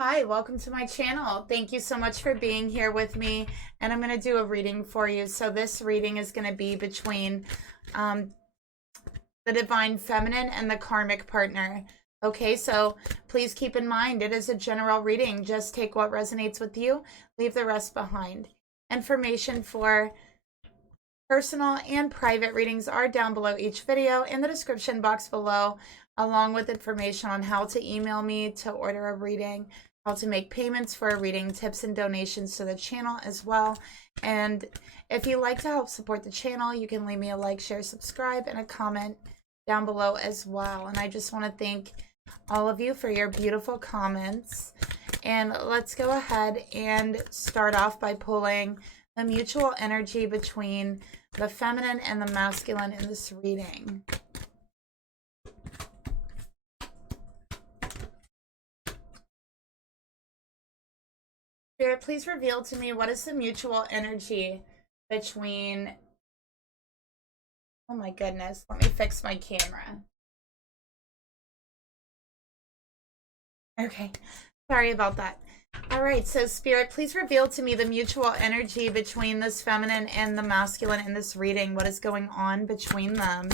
Hi, welcome to my channel. Thank you so much for being here with me. And I'm going to do a reading for you. So this reading is going to be between um, the Divine Feminine and the Karmic partner. Okay, so please keep in mind, it is a general reading. Just take what resonates with you, leave the rest behind. Information for personal and private readings are down below each video in the description box below, along with information on how to email me to order a reading, how to make payments for a reading, tips and donations to the channel as well. And if you'd like to help support the channel, you can leave me a like, share, subscribe, and a comment down below as well. And I just want to thank all of you for your beautiful comments. And let's go ahead and start off by pulling the mutual energy between the feminine and the masculine in this reading. Spirit, please reveal to me what is the mutual energy between... Oh my goodness, let me fix my camera. Okay, sorry about that. All right, so Spirit, please reveal to me the mutual energy between this feminine and the masculine in this reading. What is going on between them?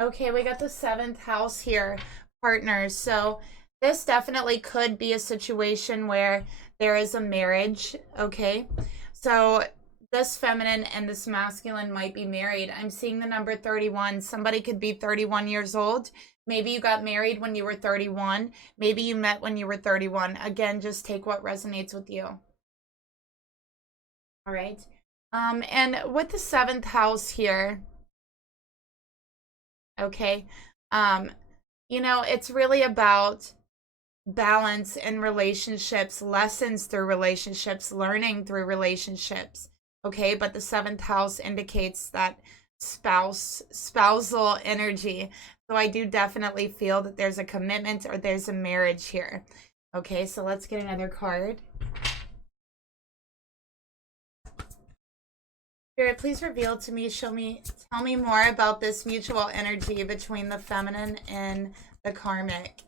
Okay, we got the 7th house here, partners. So this definitely could be a situation where there is a marriage, okay? So this feminine and this masculine might be married. I'm seeing the number 31. Somebody could be 31 years old. Maybe you got married when you were 31. Maybe you met when you were 31. Again, just take what resonates with you. All right. And with the 7th house here, okay, you know, it's really about balance in relationships, lessons through relationships, learning through relationships. Okay, but the 7th house indicates that spousal energy. So I do definitely feel that there's a commitment or there's a marriage here. Okay, so let's get another card. Spirit, please reveal to me, tell me more about this mutual energy between the feminine and the karmic.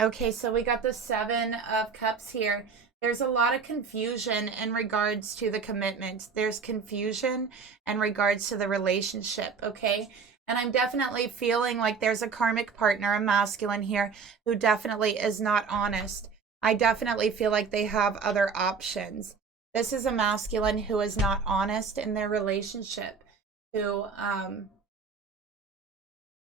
Okay, so we got the 7 of Cups here. There's a lot of confusion in regards to the commitment. There's confusion in regards to the relationship, okay? And I'm definitely feeling like there's a karmic partner, a masculine here, who definitely is not honest. I definitely feel like they have other options. This is a masculine who is not honest in their relationship, who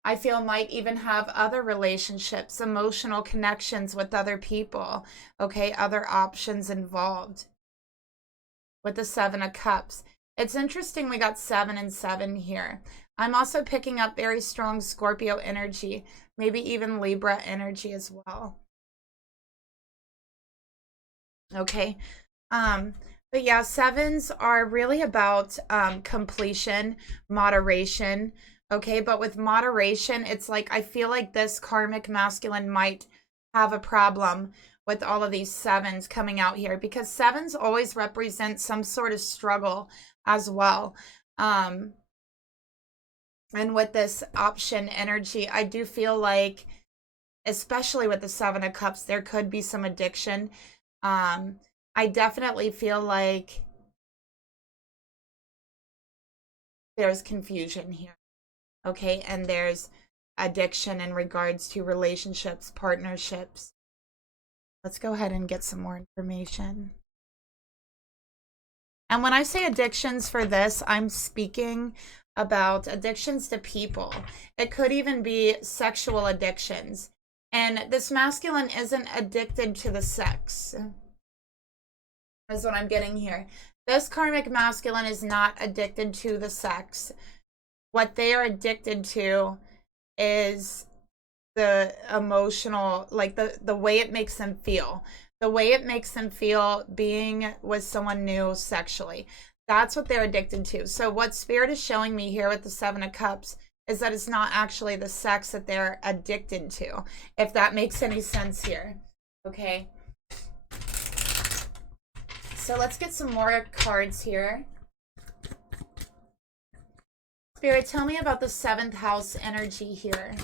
I feel might even have other relationships, emotional connections with other people, okay, other options involved. With the 7 of Cups. It's interesting we got 7 and 7 here. I'm also picking up very strong Scorpio energy, maybe even Libra energy as well. Okay. But yeah, 7s are really about completion, moderation. Okay, but with moderation, it's like I feel like this karmic masculine might have a problem with all of these 7s coming out here, because 7s always represent some sort of struggle as well. And with this option energy, I do feel like, especially with the 7 of Cups, there could be some addiction. I definitely feel like there's confusion here. Okay, and there's addiction in regards to relationships, partnerships. Let's go ahead and get some more information. And when I say addictions for this, I'm speaking about addictions to people. It could even be sexual addictions. And this masculine isn't addicted to the sex, is what I'm getting here. This karmic masculine is not addicted to the sex. What they are addicted to is the emotional, like the way it makes them feel. The way it makes them feel being with someone new sexually. That's what they're addicted to. So what Spirit is showing me here with the 7 of Cups is that it's not actually the sex that they're addicted to, if that makes any sense here. Okay. So let's get some more cards here. Spirit, tell me about the 7th house energy here.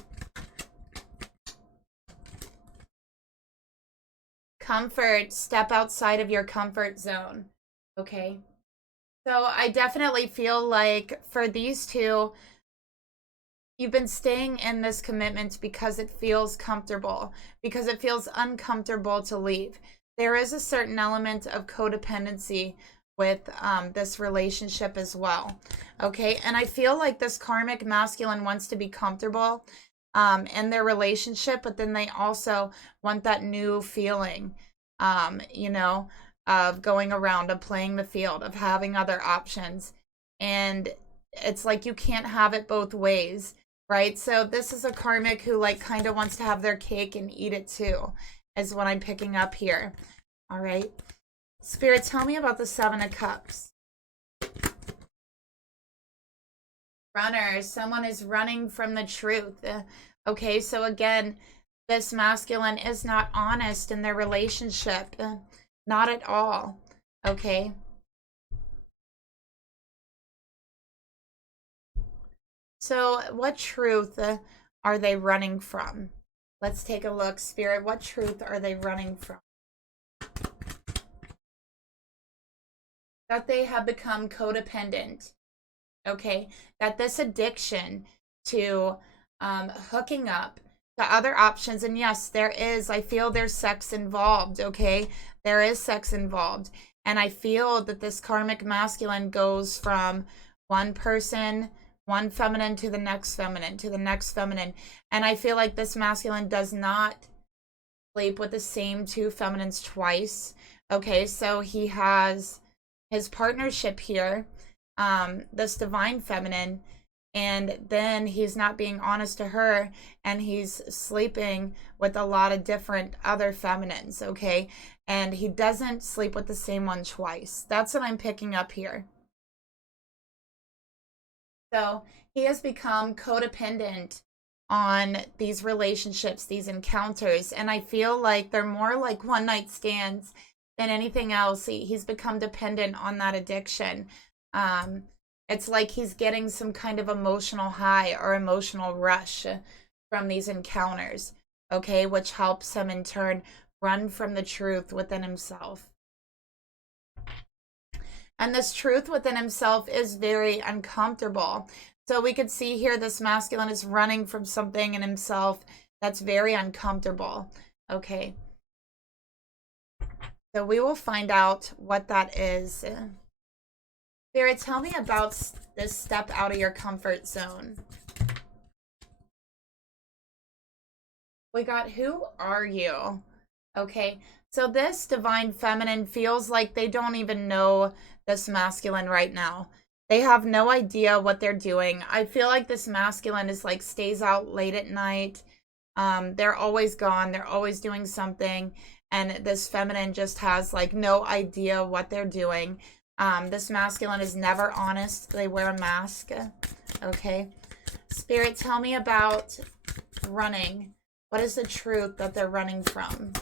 Comfort, step outside of your comfort zone. Okay. So I definitely feel like for these two, you've been staying in this commitment because it feels comfortable, because it feels uncomfortable to leave. There is a certain element of codependency with this relationship as well. Okay. And I feel like this karmic masculine wants to be comfortable in their relationship, but then they also want that new feeling, you know, of going around, of playing the field, of having other options. And it's like you can't have it both ways, right? So this is a karmic who like kind of wants to have their cake and eat it too, is what I'm picking up here. All right. Spirit, tell me about the 7 of Cups. Runner, someone is running from the truth. Okay, so again, this masculine is not honest in their relationship. Not at all. Okay. So what truth are they running from? Let's take a look, Spirit. What truth are they running from? That they have become codependent. Okay. That this addiction to hooking up to other options, and yes, there is, I feel there's sex involved. Okay. There is sex involved. And I feel that this karmic masculine goes from one person, one feminine, to the next feminine, to the next feminine. And I feel like this masculine does not sleep with the same 2 feminines twice. Okay, so he has his partnership here, this divine feminine, and then he's not being honest to her, and he's sleeping with a lot of different other feminines. Okay, and he doesn't sleep with the same one twice. That's what I'm picking up here. So he has become codependent on these relationships, these encounters, and I feel like they're more like one night stands than anything else. He's become dependent on that addiction. It's like he's getting some kind of emotional high or emotional rush from these encounters, okay, which helps him in turn run from the truth within himself. And this truth within himself is very uncomfortable. So we could see here this masculine is running from something in himself that's very uncomfortable. Okay. So we will find out what that is. Spirit, tell me about this step out of your comfort zone. We got, who are you? Okay. So this divine feminine feels like they don't even know this masculine right now. They have no idea what they're doing. I feel like this masculine is like stays out late at night. They're always gone. They're always doing something. And this feminine just has like no idea what they're doing. This masculine is never honest. They wear a mask. Okay. Spirit, tell me about running. What is the truth that they're running from?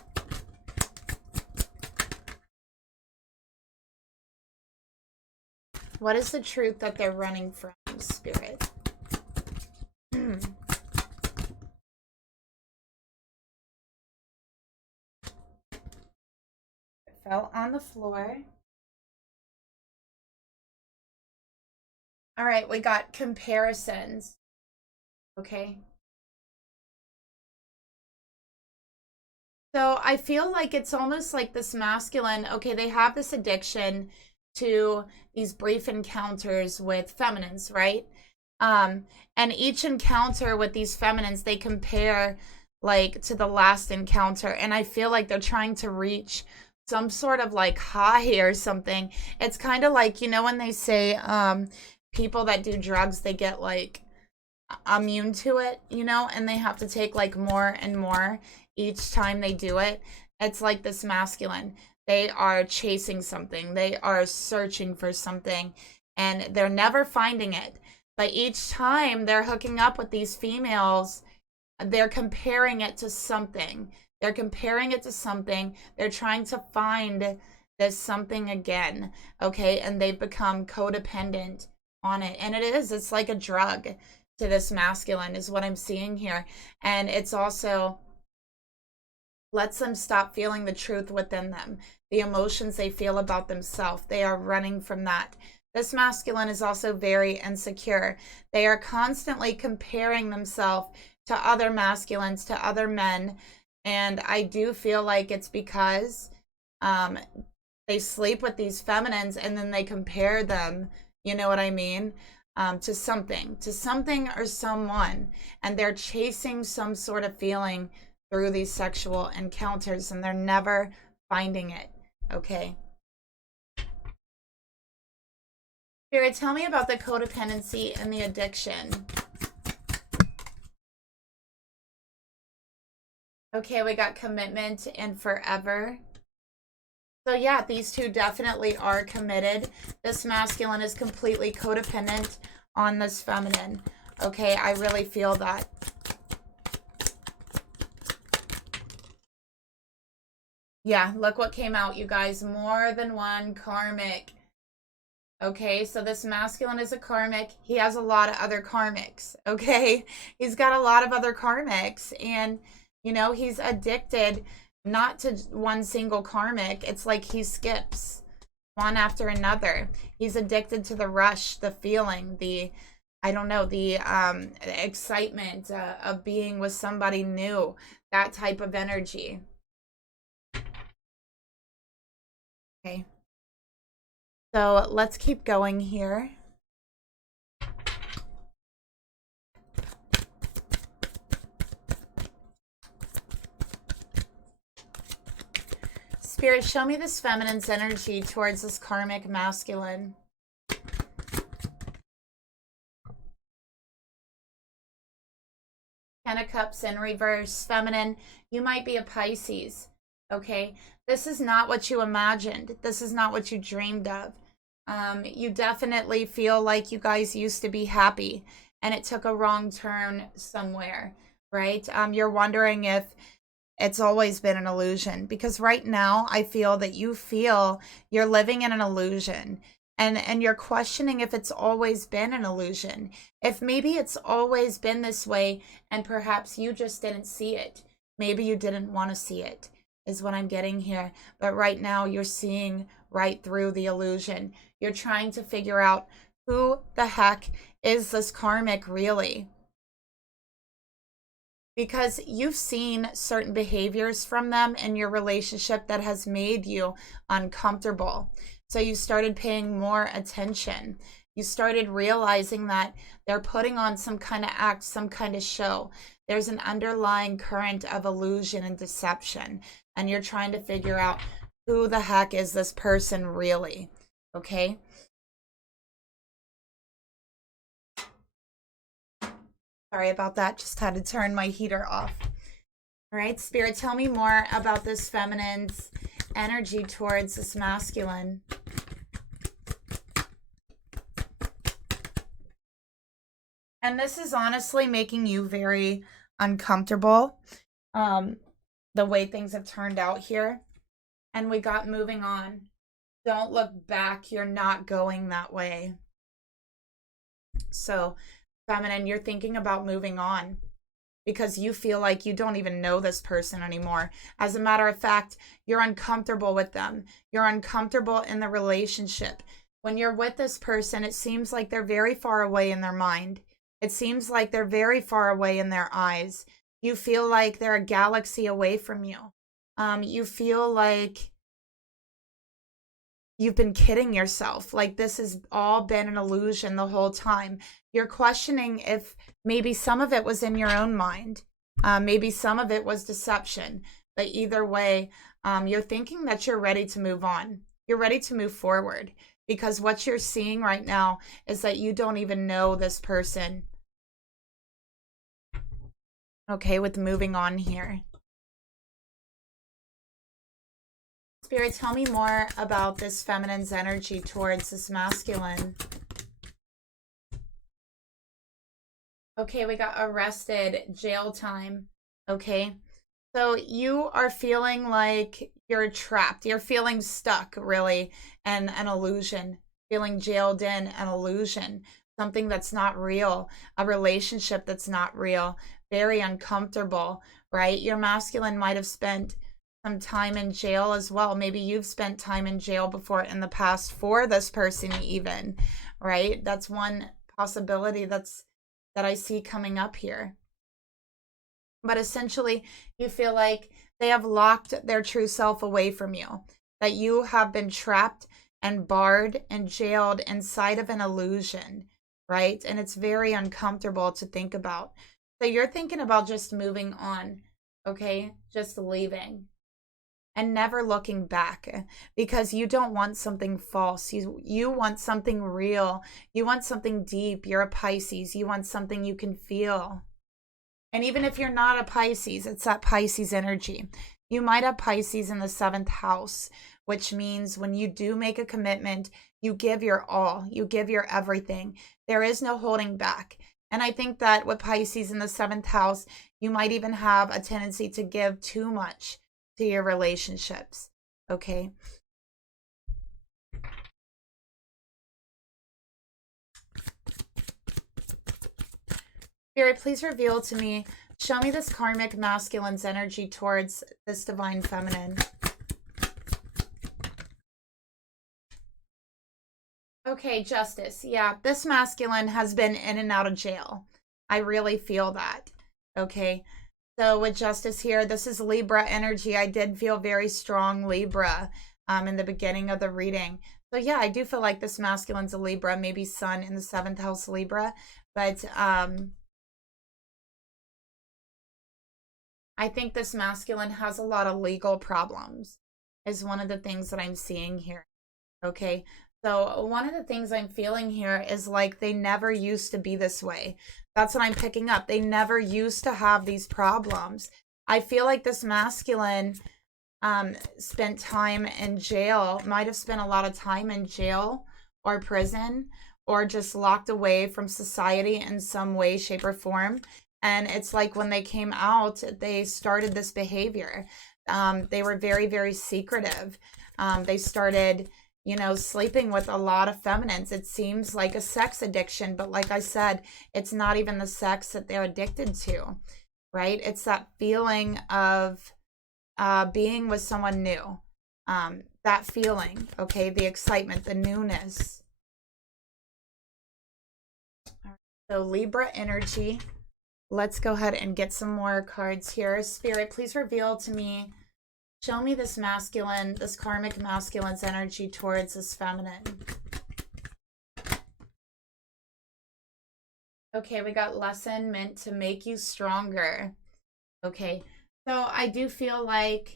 What is the truth that they're running from, Spirit? It fell on the floor. All right, we got comparisons. Okay. So I feel like it's almost like this masculine, okay, they have this addiction to these brief encounters with feminines, right? And each encounter with these feminines, they compare like to the last encounter. And I feel like they're trying to reach some sort of like high or something. It's kind of like, you know, when they say people that do drugs, they get like immune to it, you know, and they have to take like more and more each time they do it. It's like this masculine. They are chasing something. They are searching for something, and they're never finding it. But each time they're hooking up with these females, they're comparing it to something. They're comparing it to something. They're trying to find this something again, okay? And they've become codependent on it. And it is, it's like a drug to this masculine is what I'm seeing here. And it's also lets them stop feeling the truth within them, the emotions they feel about themselves. They are running from that. This masculine is also very insecure. They are constantly comparing themselves to other masculines, to other men. And I do feel like it's because they sleep with these feminines and then they compare them, you know what I mean, to something or someone. And they're chasing some sort of feeling through these sexual encounters and they're never finding it, okay? Spirit, tell me about the codependency and the addiction. Okay, we got commitment and forever. So yeah, these two definitely are committed. This masculine is completely codependent on this feminine. Okay, I really feel that. Yeah, look what came out, you guys. More than one karmic. Okay, so this masculine is a karmic. He has a lot of other karmics, okay? He's got a lot of other karmics, and, you know, he's addicted not to one single karmic. It's like he skips one after another. He's addicted to the rush, the feeling, the, I don't know, the excitement of being with somebody new, that type of energy. Okay. So let's keep going here. Spirit, show me this feminine's energy towards this karmic masculine. Ten of Cups in reverse. Feminine, you might be a Pisces, okay? This is not what you imagined. This is not what you dreamed of. You definitely feel like you guys used to be happy and it took a wrong turn somewhere, right? You're wondering if it's always been an illusion, because right now I feel that you feel you're living in an illusion, and you're questioning if it's always been an illusion, if maybe it's always been this way and perhaps you just didn't see it. Maybe you didn't want to see it, is what I'm getting here. But right now you're seeing right through the illusion. You're trying to figure out who the heck is this karmic really? Because you've seen certain behaviors from them in your relationship that has made you uncomfortable. So you started paying more attention. You started realizing that they're putting on some kind of act, some kind of show. There's an underlying current of illusion and deception. And you're trying to figure out who the heck is this person really, okay? Sorry about that. Just had to turn my heater off. All right, Spirit, tell me more about this feminine's energy towards this masculine. And this is honestly making you very uncomfortable, the way things have turned out here. And we got moving on. Don't look back. You're not going that way. So, feminine, you're thinking about moving on because you feel like you don't even know this person anymore. As a matter of fact, you're uncomfortable with them. You're uncomfortable in the relationship. When you're with this person, it seems like they're very far away in their mind. It seems like they're very far away in their eyes. You feel like they're a galaxy away from you. You feel like you've been kidding yourself. Like this has all been an illusion the whole time. You're questioning if maybe some of it was in your own mind. Maybe some of it was deception. But either way, you're thinking that you're ready to move on. You're ready to move forward. Because what you're seeing right now is that you don't even know this person. Okay, with moving on here. Spirit, tell me more about this feminine's energy towards this masculine. Okay, we got arrested, jail time. Okay, so you are feeling like you're trapped. You're feeling stuck, really, and an illusion. feeling jailed in an illusion, something that's not real, a relationship that's not real, very uncomfortable, right? Your masculine might have spent some time in jail as well. Maybe you've spent time in jail before in the past for this person even, right? That's one possibility that I see coming up here. But essentially, you feel like they have locked their true self away from you, that you have been trapped and barred and jailed inside of an illusion, right? And it's very uncomfortable to think about. So you're thinking about just moving on, okay? Just leaving and never looking back, because you don't want something false. You want something real. You want something deep. You're a Pisces. You want something you can feel. And even if you're not a Pisces, it's that Pisces energy. You might have Pisces in the 7th house, which means when you do make a commitment, you give your all, you give your everything. There is no holding back. And I think that with Pisces in the 7th house, you might even have a tendency to give too much to your relationships, okay? Spirit, please reveal to me, show me this karmic masculine's energy towards this divine feminine. Okay, Justice. Yeah, this masculine has been in and out of jail. I really feel that. Okay. So with Justice here, this is Libra energy. I did feel very strong Libra in the beginning of the reading. So yeah, I do feel like this masculine's a Libra, maybe Sun in the 7th house Libra. But I think this masculine has a lot of legal problems is one of the things that I'm seeing here. Okay. So one of the things I'm feeling here is like they never used to be this way. That's what I'm picking up. They never used to have these problems. I feel like this masculine spent time in jail, might have spent a lot of time in jail or prison, or just locked away from society in some way, shape, or form. And it's like when they came out, they started this behavior. They were very, very secretive. They started, you know, sleeping with a lot of feminines. It seems like a sex addiction, but like I said, it's not even the sex that they're addicted to, right? It's that feeling of being with someone new, that feeling, okay, the excitement, the newness. So Libra energy. Let's go ahead and get some more cards here. Spirit, please reveal to me, show me this masculine, this karmic masculine's energy towards this feminine. Okay, we got lesson meant to make you stronger. Okay, so I do feel like,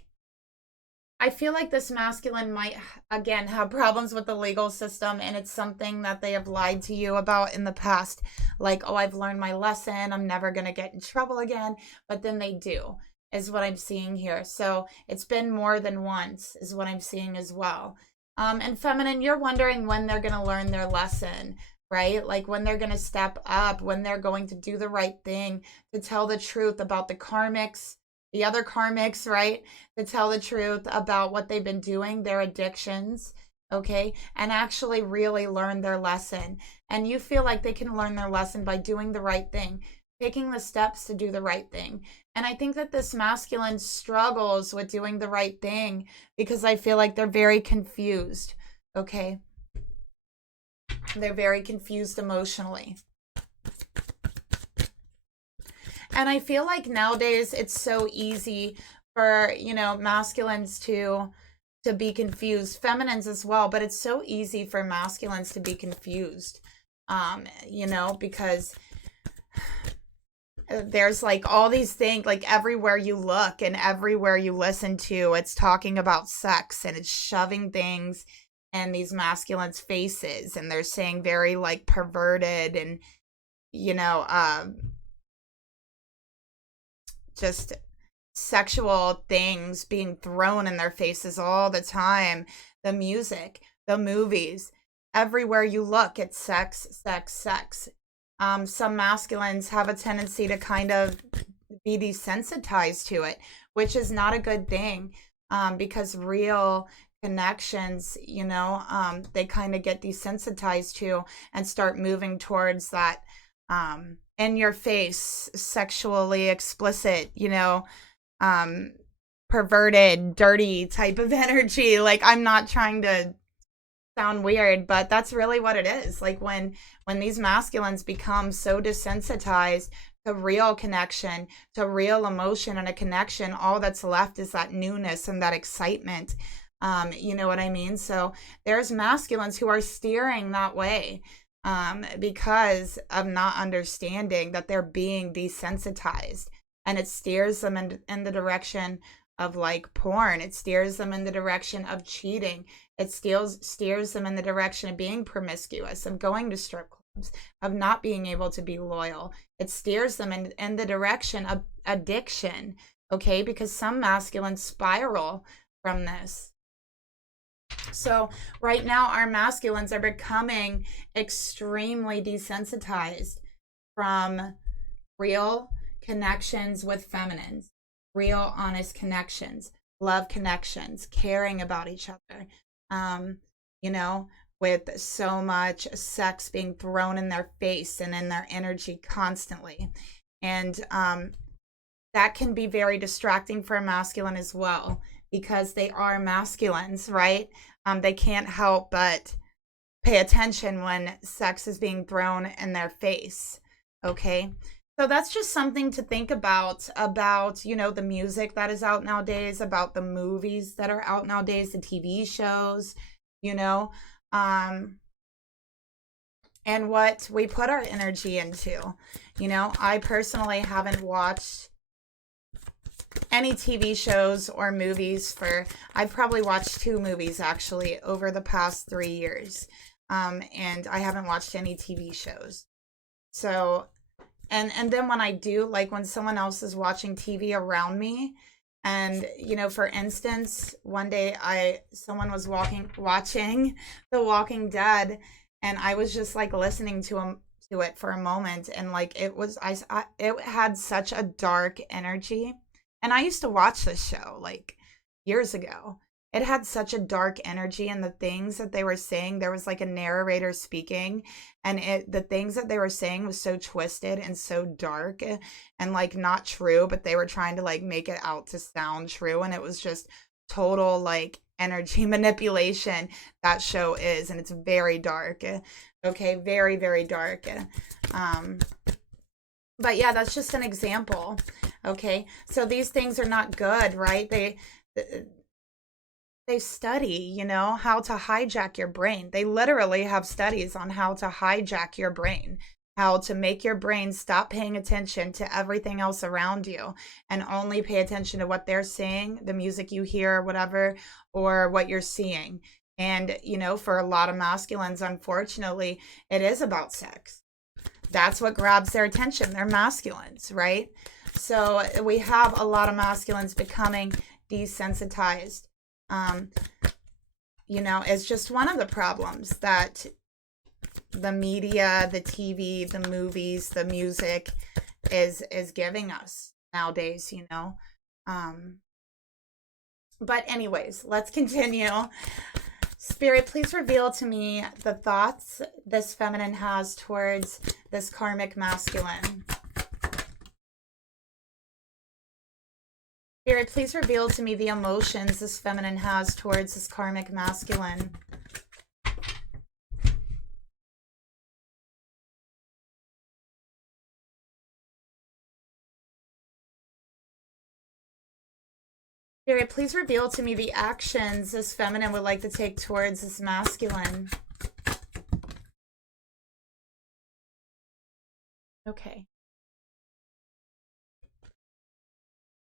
this masculine might, again, have problems with the legal system, and it's something that they have lied to you about in the past. Like, oh, I've learned my lesson. I'm never going to get in trouble again. But then they do, is what I'm seeing here. So it's been more than once, is what I'm seeing as well. And feminine, you're wondering when they're going to learn their lesson, right? Like when they're going to step up, when they're going to do the right thing, to tell the truth about the karmics, the other karmics, right? To tell the truth about what they've been doing, their addictions, okay? And actually really learn their lesson. And you feel like they can learn their lesson by doing the right thing, taking the steps to do the right thing. And I think that this masculine struggles with doing the right thing because I feel like they're very confused, okay? They're very confused emotionally. And I feel like nowadays it's so easy for, you know, masculines to be confused, feminines as well, but it's so easy for masculines to be confused, you know, because there's like all these things, like everywhere you look and everywhere you listen to, it's talking about sex and it's shoving things in these masculines' faces, and they're saying very like perverted and, you know, just sexual things being thrown in their faces all the time. The music, the movies, everywhere you look, it's sex, sex, sex. Some masculines have a tendency to kind of be desensitized to it, which is not a good thing, because real connections, you know, they kind of get desensitized to and start moving towards that in your face, sexually explicit, you know, perverted, dirty type of energy. Like, I'm not trying to sound weird, but that's really what it is. Like, when these masculines become so desensitized to real connection, to real emotion and a connection, all that's left is that newness and that excitement. You know what I mean? So there's masculines who are steering that way because of not understanding that they're being desensitized, and it steers them in the direction of like porn. It steers them in the direction of cheating. It steers them in the direction of being promiscuous, of going to strip clubs, of not being able to be loyal. It steers them in the direction of addiction, okay? Because some masculines spiral from this. So right now, our masculines are becoming extremely desensitized from real connections with feminines, real honest connections, love connections, caring about each other, you know, with so much sex being thrown in their face and in their energy constantly. And that can be very distracting for a masculine as well, because they are masculines, right? They can't help but pay attention when sex is being thrown in their face, okay? So that's just something to think about, you know, the music that is out nowadays, about the movies that are out nowadays, the TV shows, you know, and what we put our energy into. You know, I personally haven't watched any TV shows or movies I've probably watched 2 movies actually over the past 3 years. And I haven't watched any TV shows. So, and then when I do, like when someone else is watching TV around me, and, you know, for instance, one day someone was watching The Walking Dead, and I was just like listening to it for a moment, and like it had such a dark energy. And I used to watch this show like years ago. It had such a dark energy, and the things that they were saying, there was like a narrator speaking, and the things that they were saying was so twisted and so dark and like not true, but they were trying to like make it out to sound true. And it was just total like energy manipulation. That show is, and it's very dark. Okay, very, very dark. But yeah, that's just an example. Okay, so these things are not good, right? They study, you know, how to hijack your brain. They literally have studies on how to hijack your brain, how to make your brain stop paying attention to everything else around you and only pay attention to what they're saying, the music you hear, whatever, or what you're seeing. And, you know, for a lot of masculines, unfortunately, it is about sex. That's what grabs their attention. They're masculines, right? So we have a lot of masculines becoming desensitized. You know, it's just one of the problems that the media, the TV, the movies, the music is giving us nowadays, you know. But anyways, let's continue. Spirit, please reveal to me the thoughts this feminine has towards this karmic masculine. Spirit, please reveal to me the emotions this feminine has towards this karmic masculine. Spirit, please reveal to me the actions this feminine would like to take towards this masculine. Okay.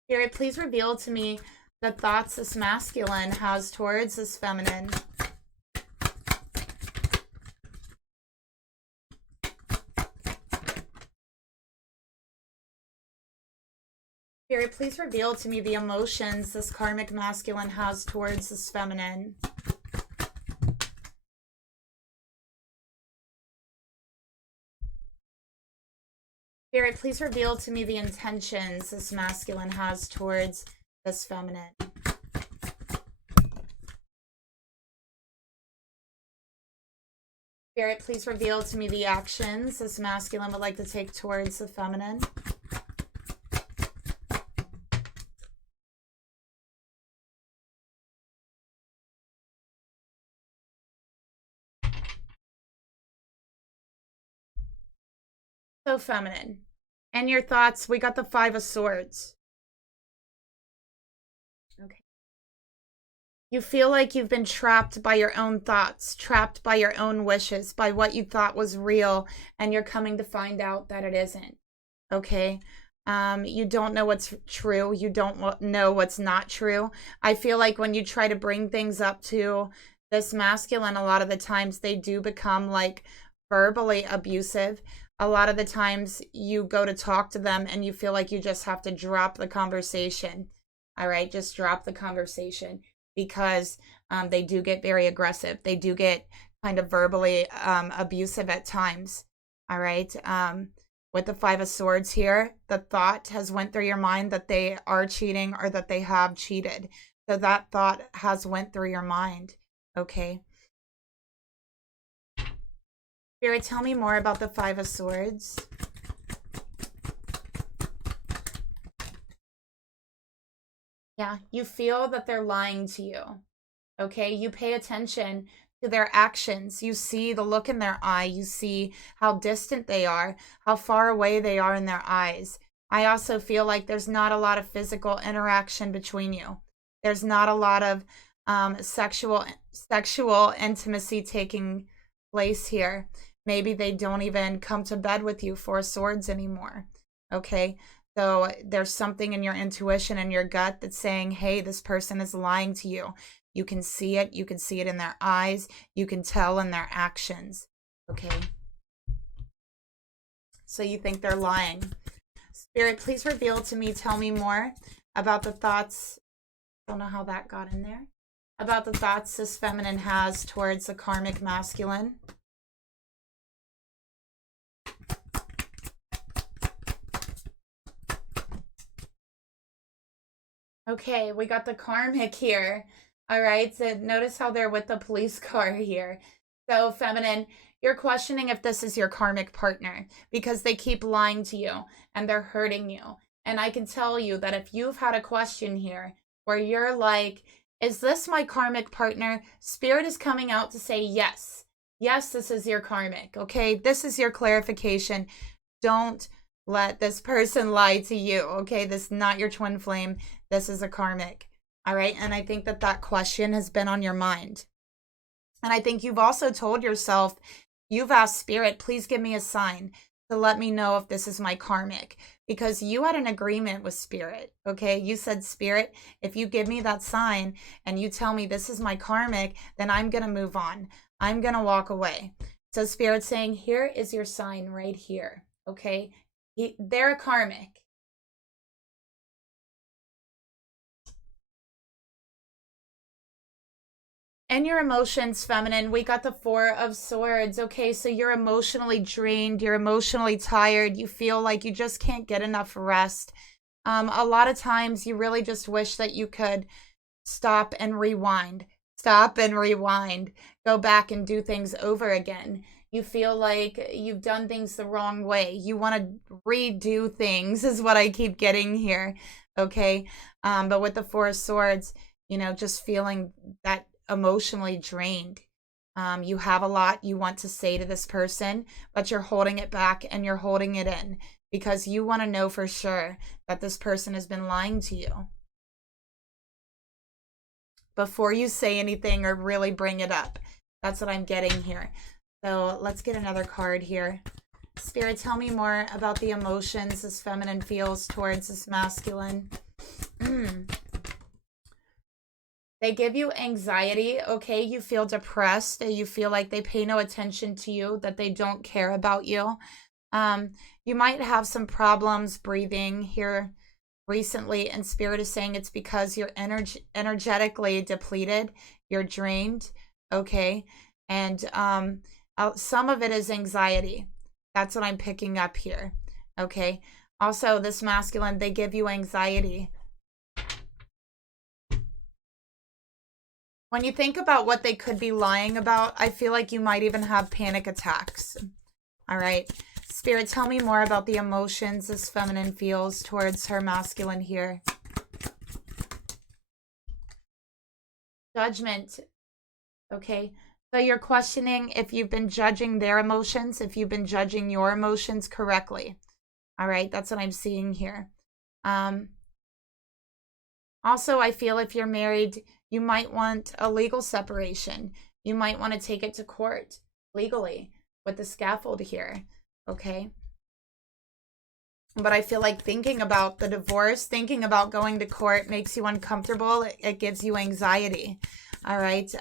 Spirit, please reveal to me the thoughts this masculine has towards this feminine. Spirit, please reveal to me the emotions this karmic masculine has towards this feminine. Spirit, please reveal to me the intentions this masculine has towards this feminine. Spirit, please reveal to me the actions this masculine would like to take towards the feminine. So feminine. And your thoughts, we got the Five of Swords. Okay. You feel like you've been trapped by your own thoughts, trapped by your own wishes, by what you thought was real, and you're coming to find out that it isn't. Okay? You don't know what's true. You don't know what's not true. I feel like when you try to bring things up to this masculine, a lot of the times they do become like verbally abusive. A lot of the times you go to talk to them and you feel like you just have to drop the conversation. All right, just drop the conversation because they do get very aggressive. They do get kind of verbally abusive at times. All right. With the Five of Swords here, the thought has went through your mind that they are cheating or that they have cheated. So that thought has went through your mind. Okay. Spirit, tell me more about the Five of Swords. Yeah, you feel that they're lying to you. Okay, you pay attention to their actions. You see the look in their eye. You see how distant they are, how far away they are in their eyes. I also feel like there's not a lot of physical interaction between you. There's not a lot of sexual intimacy taking place here. Maybe they don't even come to bed with you, Four of Swords, anymore. Okay, so there's something in your intuition and your gut that's saying, hey, this person is lying to you. You can see it. You can see it in their eyes. You can tell in their actions. Okay. So you think they're lying. Spirit, please reveal to me, tell me more about the thoughts. Don't know how that got in there. About the thoughts this feminine has towards the karmic masculine. Okay, we got the karmic here. All right, so notice how they're with the police car here. So feminine, you're questioning if this is your karmic partner because they keep lying to you and they're hurting you. And I can tell you that if you've had a question here where you're like, is this my karmic partner? Spirit is coming out to say yes. Yes, this is your karmic, okay? This is your clarification. Don't let this person lie to you, okay? This is not your twin flame. This is a karmic. All right. And I think that that question has been on your mind. And I think you've also told yourself, you've asked Spirit, please give me a sign to let me know if this is my karmic, because you had an agreement with Spirit. Okay. You said, Spirit, if you give me that sign and you tell me this is my karmic, then I'm going to move on. I'm going to walk away. So Spirit's saying, here is your sign right here. Okay. They're a karmic. And your emotions, feminine, we got the Four of Swords. Okay, so you're emotionally drained. You're emotionally tired. You feel like you just can't get enough rest. A lot of times you really just wish that you could stop and rewind. Stop and rewind. Go back and do things over again. You feel like you've done things the wrong way. You want to redo things is what I keep getting here. Okay, but with the Four of Swords, you know, just feeling that emotionally drained. You have a lot you want to say to this person, but you're holding it back and you're holding it in because you want to know for sure that this person has been lying to you before you say anything or really bring it up. That's what I'm getting here. So let's get another card here. Spirit, tell me more about the emotions this feminine feels towards this masculine. They give you anxiety, okay? You feel depressed. You feel like they pay no attention to you, that they don't care about you. You might have some problems breathing here recently, and Spirit is saying it's because you're energetically depleted. You're drained, okay? And some of it is anxiety. That's what I'm picking up here, okay? Also, this masculine, they give you anxiety. When you think about what they could be lying about, I feel like you might even have panic attacks. All right. Spirit, tell me more about the emotions this feminine feels towards her masculine here. Judgment. Okay. So you're questioning if you've been judging their emotions, if you've been judging your emotions correctly. All right. That's what I'm seeing here. Also, I feel if you're married, you might want a legal separation. You might want to take it to court legally with the scaffold here. Okay. But I feel like thinking about the divorce, thinking about going to court makes you uncomfortable. It gives you anxiety. All right.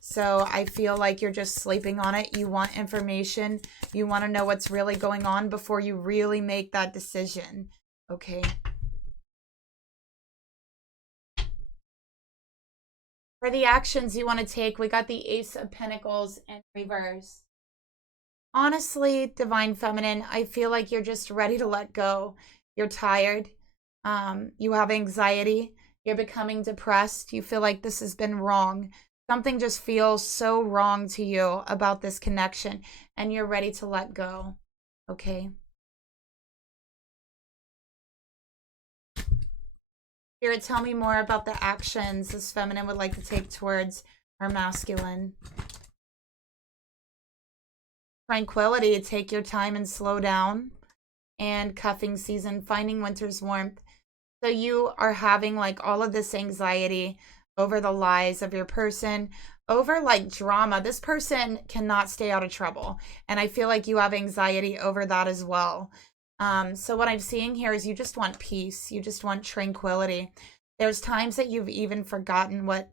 So I feel like you're just sleeping on it. You want information. You want to know what's really going on before you really make that decision. Okay. For the actions you want to take, we got the Ace of Pentacles in reverse. Honestly, Divine Feminine, I feel like you're just ready to let go. You're tired. You have anxiety. You're becoming depressed. You feel like this has been wrong. Something just feels so wrong to you about this connection, and you're ready to let go. Okay? Spirit, tell me more about the actions this feminine would like to take towards her masculine. Tranquility, take your time and slow down. And cuffing season, finding winter's warmth. So you are having like all of this anxiety over the lies of your person, over like drama. This person cannot stay out of trouble. And I feel like you have anxiety over that as well. So what I'm seeing here is you just want peace. You just want tranquility. There's times that you've even forgotten what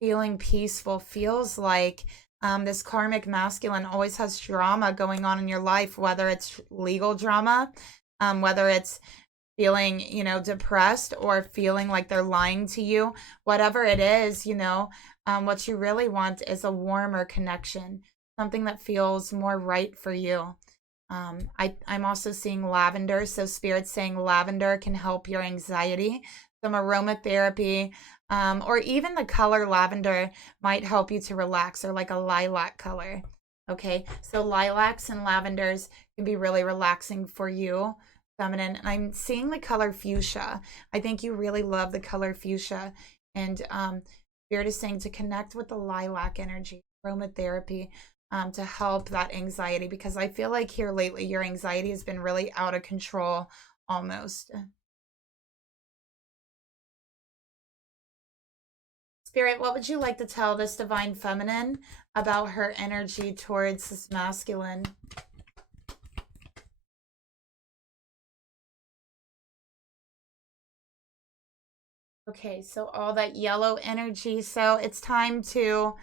feeling peaceful feels like. This karmic masculine always has drama going on in your life, whether it's legal drama, whether it's feeling, you know, depressed or feeling like they're lying to you, whatever it is, you know, what you really want is a warmer connection, something that feels more right for you. I'm also seeing lavender. So Spirit's saying lavender can help your anxiety. Some aromatherapy, or even the color lavender might help you to relax, or like a lilac color. Okay, so lilacs and lavenders can be really relaxing for you, feminine. And I'm seeing the color fuchsia. I think you really love the color fuchsia. And Spirit is saying to connect with the lilac energy, aromatherapy, to help that anxiety, because I feel like here lately your anxiety has been really out of control almost. Spirit, what would you like to tell this divine feminine about her energy towards this masculine? Okay, so all that yellow energy. So it's time to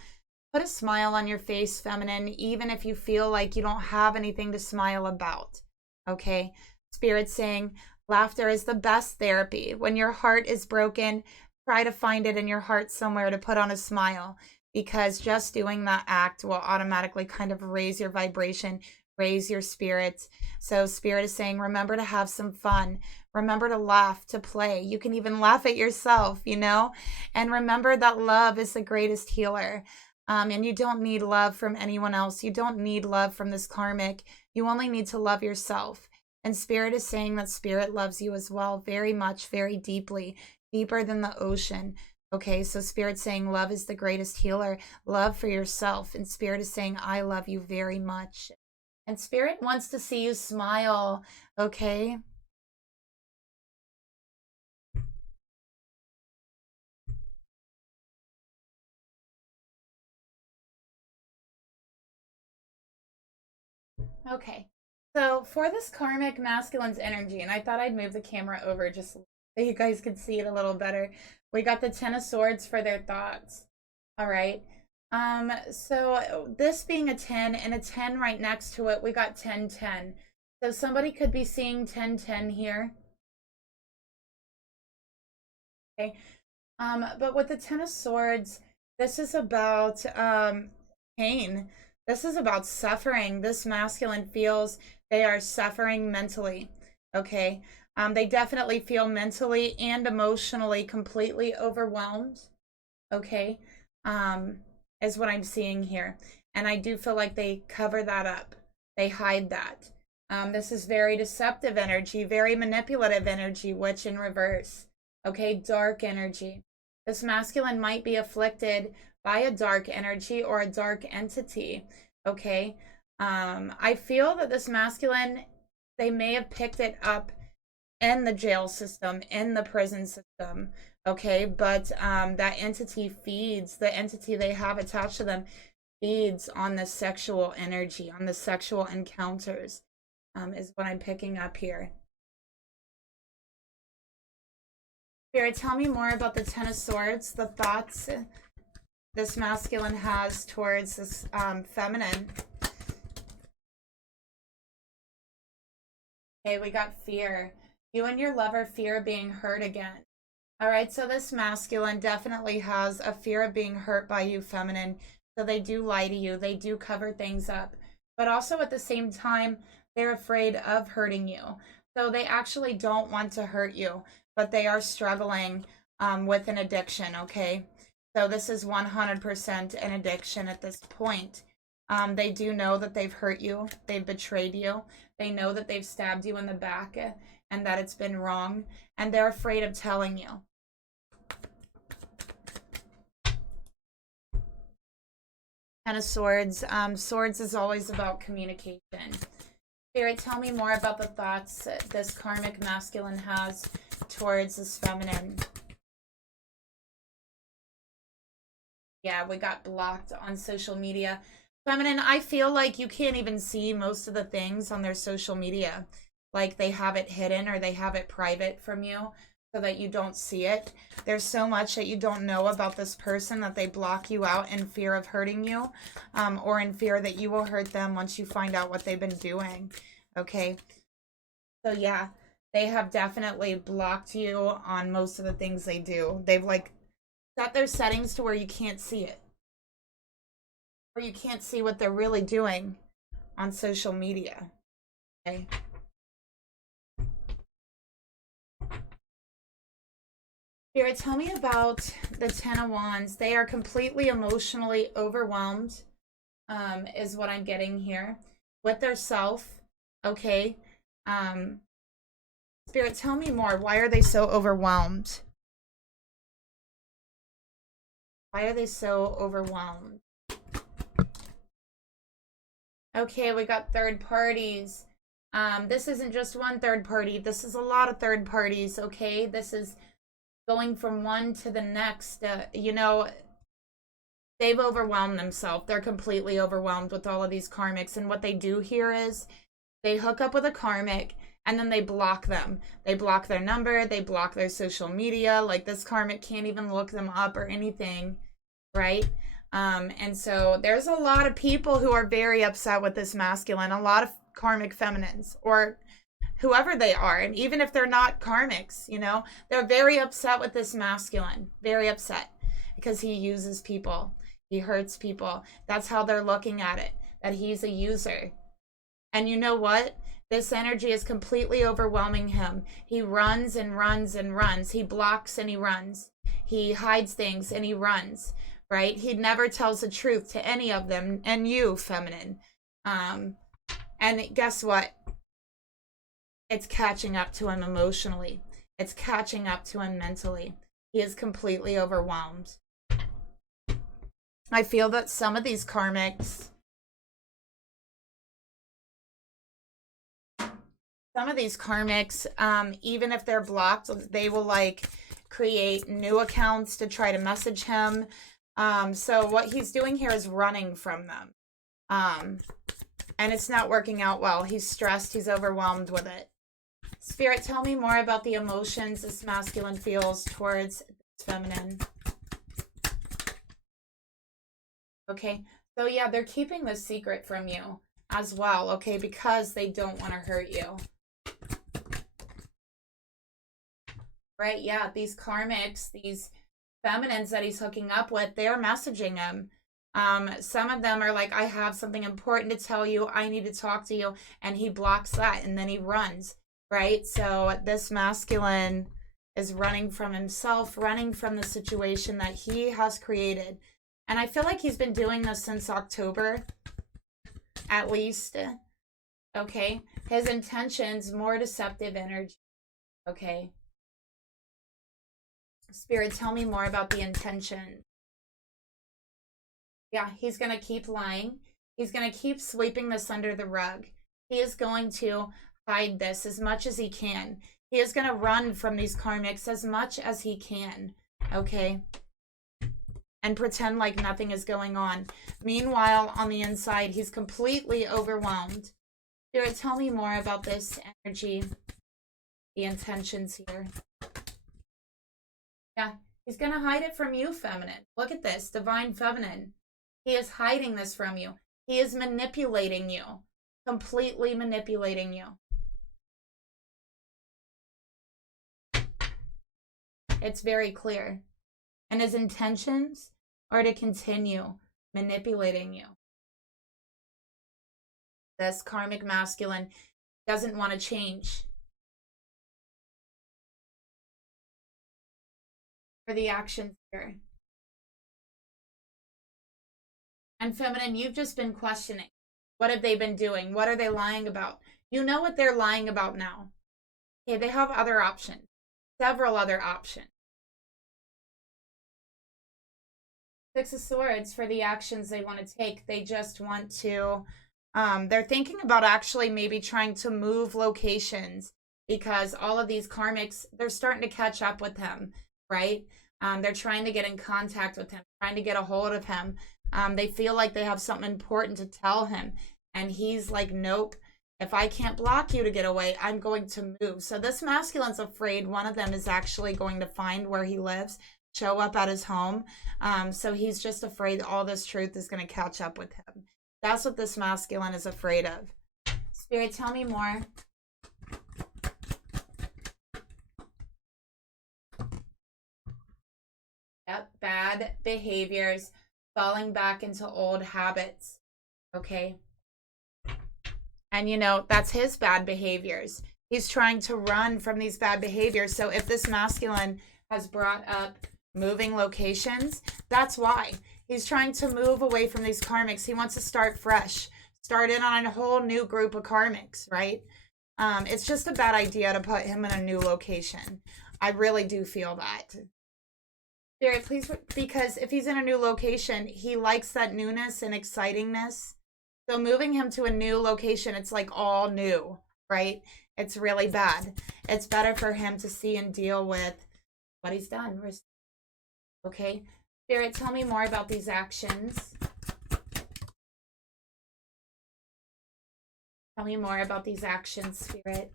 put a smile on your face, feminine, even if you feel like you don't have anything to smile about. Okay, Spirit saying laughter is the best therapy. When your heart is broken, try to find it in your heart somewhere to put on a smile, because just doing that act will automatically kind of raise your vibration, raise your spirits. So Spirit is saying, remember to have some fun. Remember to laugh, to play. You can even laugh at yourself, you know? And remember that love is the greatest healer. And you don't need love from anyone else. You don't need love from this karmic. You only need to love yourself. And Spirit is saying that Spirit loves you as well, very much, very deeply, deeper than the ocean. Okay, so Spirit's saying love is the greatest healer. Love for yourself. And Spirit is saying, I love you very much. And Spirit wants to see you smile. Okay. Okay. So for this karmic masculine's energy, and I thought I'd move the camera over just so you guys could see it a little better. We got the Ten of Swords for their thoughts. All right. So this being a 10 and a 10 right next to it, we got 10-10. So somebody could be seeing 10-10 here. Okay. But with the Ten of Swords, this is about pain. This is about suffering. This masculine feels they are suffering mentally. Okay. They definitely feel mentally and emotionally completely overwhelmed. Okay. is what I'm seeing here. And I do feel like they cover that up. They hide that. This is very deceptive energy, very manipulative energy, witch in reverse. Okay, dark energy. This masculine might be afflicted by a dark energy or a dark entity. Okay, I feel that this masculine, they may have picked it up in the jail system, in the prison system. Okay, but that entity feeds, the entity they have attached to them feeds on the sexual energy, on the sexual encounters, is what I'm picking up here. Spirit, tell me more about the Ten of Swords, the thoughts this masculine has towards this feminine. Okay, we got fear. You and your lover fear being hurt again. All right, so this masculine definitely has a fear of being hurt by you, feminine. So they do lie to you. They do cover things up. But also at the same time, they're afraid of hurting you. So they actually don't want to hurt you, but they are struggling with an addiction, okay? So this is 100% an addiction at this point. They do know that they've hurt you. They've betrayed you. They know that they've stabbed you in the back and that it's been wrong. And they're afraid of telling you. Ten of Swords. Swords is always about communication. Spirit, tell me more about the thoughts this karmic masculine has towards this feminine. Yeah, we got blocked on social media. Feminine, I feel like you can't even see most of the things on their social media. Like they have it hidden or they have it private from you so that you don't see it. There's so much that you don't know about this person that they block you out in fear of hurting you, or in fear that you will hurt them once you find out what they've been doing. Okay, so yeah, they have definitely blocked you on most of the things they do. They've like set their settings to where you can't see it, or you can't see what they're really doing on social media. Okay. Spirit, tell me about the Ten of Wands. They are completely emotionally overwhelmed, is what I'm getting here, with their self. Okay. Spirit, tell me more. Why are they so overwhelmed? Why are they so overwhelmed? Okay, we got third parties. This isn't just one third party. This is a lot of third parties, okay? This is going from one to the next. You know, they've overwhelmed themselves. They're completely overwhelmed with all of these karmics. And what they do here is they hook up with a karmic and then they block them. They block their number. They block their social media. Like this karmic can't even look them up or anything, right? And so there's a lot of people who are very upset with this masculine. A lot of karmic feminines or whoever they are, and even if they're not karmics, you know, they're very upset with this masculine, very upset because he uses people, he hurts people. That's how they're looking at it, that he's a user. And you know what? This energy is completely overwhelming him. He runs and runs and runs. He blocks and he runs. He hides things and he runs, right? He never tells the truth to any of them, and you, feminine. And guess what? It's catching up to him emotionally. It's catching up to him mentally. He is completely overwhelmed. I feel that some of these karmics, even if they're blocked, they will like create new accounts to try to message him. So what he's doing here is running from them. And it's not working out well. He's stressed. He's overwhelmed with it. Spirit, tell me more about the emotions this masculine feels towards this feminine. Okay, so yeah, they're keeping this secret from you as well, okay, because they don't want to hurt you. Right, yeah, these karmics, these feminines that he's hooking up with, they're messaging him. Some of them are like, I have something important to tell you. I need to talk to you. And he blocks that and then he runs, right? So this masculine is running from himself, running from the situation that he has created. And I feel like he's been doing this since October, at least. Okay. His intentions, more deceptive energy. Okay. Spirit, tell me more about the intention. Yeah, he's going to keep lying. He's going to keep sweeping this under the rug. He is going to hide this as much as he can. He is going to run from these karmics as much as he can. Okay? And pretend like nothing is going on. Meanwhile, on the inside, he's completely overwhelmed. Spirit, tell me more about this energy, the intentions here. Yeah, he's going to hide it from you, feminine. Look at this, divine feminine. He is hiding this from you. He is manipulating you, completely manipulating you. It's very clear. And his intentions are to continue manipulating you. This karmic masculine doesn't want to change. For the actions here. And feminine, you've just been questioning. What have they been doing? What are they lying about? You know what they're lying about now. Okay, they have other options. Several other options. Six of Swords for the actions they want to take. They just want to, they're thinking about actually maybe trying to move locations because all of these karmics, they're starting to catch up with him, right? They're trying to get in contact with him, trying to get a hold of him. They feel like they have something important to tell him. And he's like, nope, if I can't block you to get away, I'm going to move. So this masculine's afraid one of them is actually going to find where he lives, show up at his home. So he's just afraid all this truth is going to catch up with him. That's what this masculine is afraid of. Spirit, tell me more. Yep, bad behaviors, falling back into old habits. Okay. And you know, that's his bad behaviors. He's trying to run from these bad behaviors. So if this masculine has brought up moving locations, that's why. He's trying to move away from these karmics. He wants to start fresh, start in on a whole new group of karmics, right? It's just a bad idea to put him in a new location. I really do feel that. Spirit, please, because if he's in a new location, he likes that newness and excitingness. So moving him to a new location, it's like all new, right? It's really bad. It's better for him to see and deal with what he's done. Okay? Spirit, tell me more about these actions. Tell me more about these actions, Spirit.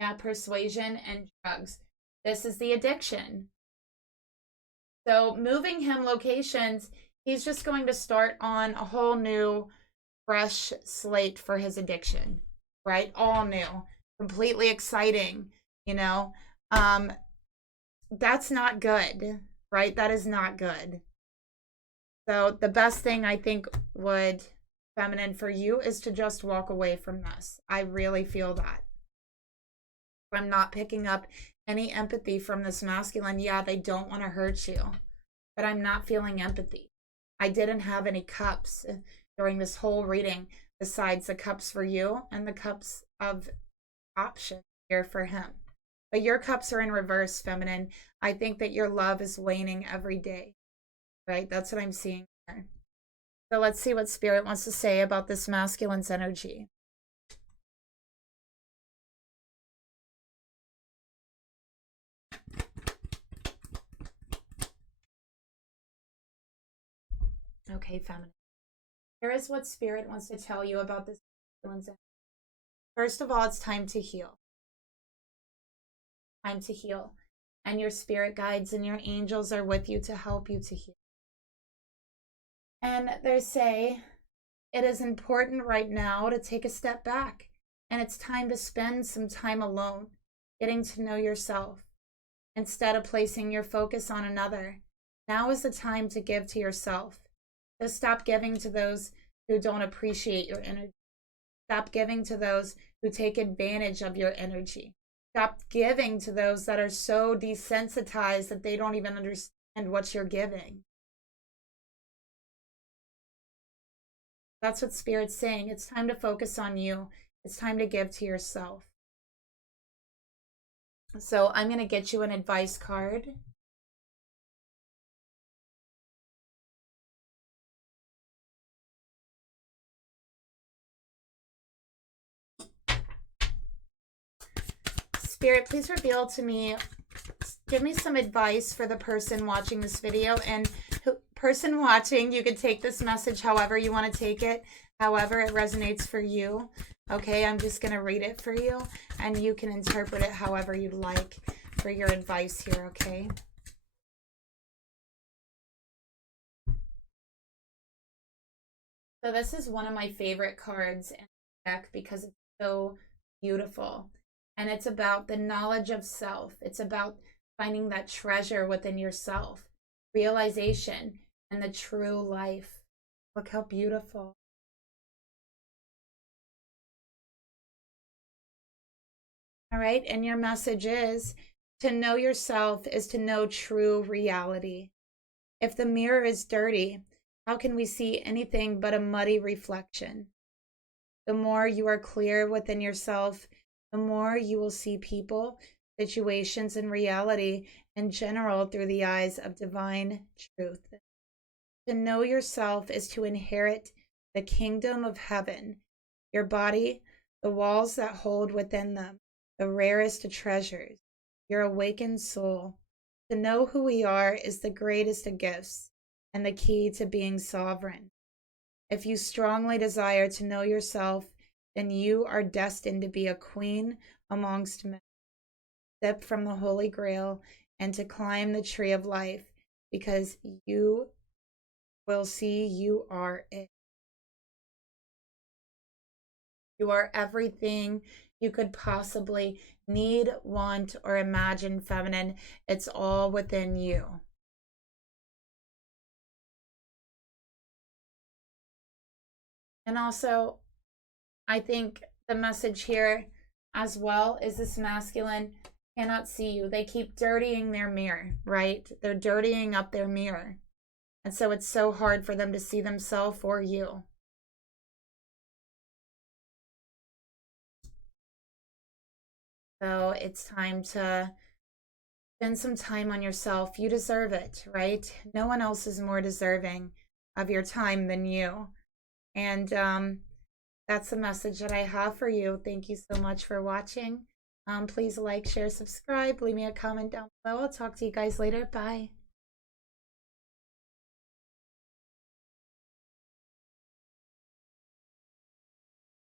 Yeah, persuasion and drugs. This is the addiction. So moving him locations, he's just going to start on a whole new, fresh slate for his addiction, right? All new, completely exciting, you know? That's not good, right? That is not good. So the best thing I think would, feminine, for you is to just walk away from this. I really feel that. I'm not picking up any empathy from this masculine. Yeah, they don't want to hurt you, but I'm not feeling empathy. I didn't have any cups during this whole reading besides the cups for you and the cups of option here for him. But your cups are in reverse, feminine. I think that your love is waning every day, right? That's what I'm seeing here. So let's see what Spirit wants to say about this masculine's energy. Okay, feminine. Here is what Spirit wants to tell you about this masculine's energy. First of all, it's time to heal. Time to heal. And your spirit guides and your angels are with you to help you to heal. And they say it is important right now to take a step back. And it's time to spend some time alone, getting to know yourself. Instead of placing your focus on another, now is the time to give to yourself. So stop giving to those who don't appreciate your energy. Stop giving to those who take advantage of your energy. Stop giving to those that are so desensitized that they don't even understand what you're giving. That's what Spirit's saying. It's time to focus on you. It's time to give to yourself. So I'm going to get you an advice card. Spirit, please reveal to me, give me some advice for the person watching this video. And person watching, you could take this message however you want to take it, however it resonates for you. Okay, I'm just going to read it for you, and you can interpret it however you'd like for your advice here, okay? So this is one of my favorite cards in the deck because it's so beautiful. And it's about the knowledge of self. It's about finding that treasure within yourself, realization, and the true life. Look how beautiful. All right, and your message is to know yourself is to know true reality. If the mirror is dirty, how can we see anything but a muddy reflection? The more you are clear within yourself, the more you will see people, situations, and reality in general through the eyes of divine truth. To know yourself is to inherit the kingdom of heaven. Your body, the walls that hold within them, the rarest of treasures, your awakened soul. To know who we are is the greatest of gifts and the key to being sovereign. If you strongly desire to know yourself, then you are destined to be a queen amongst men, sip from the Holy Grail, and to climb the tree of life, because you will see you are it. You are everything you could possibly need, want, or imagine, feminine. It's all within you. And also, I think the message here as well is this masculine cannot see you. They keep dirtying their mirror, right? They're dirtying up their mirror. And so it's so hard for them to see themselves or you. So it's time to spend some time on yourself. You deserve it, right? No one else is more deserving of your time than you. And that's the message that I have for you. Thank you so much for watching. Please like, share, subscribe, leave me a comment down below. I'll talk to you guys later. Bye.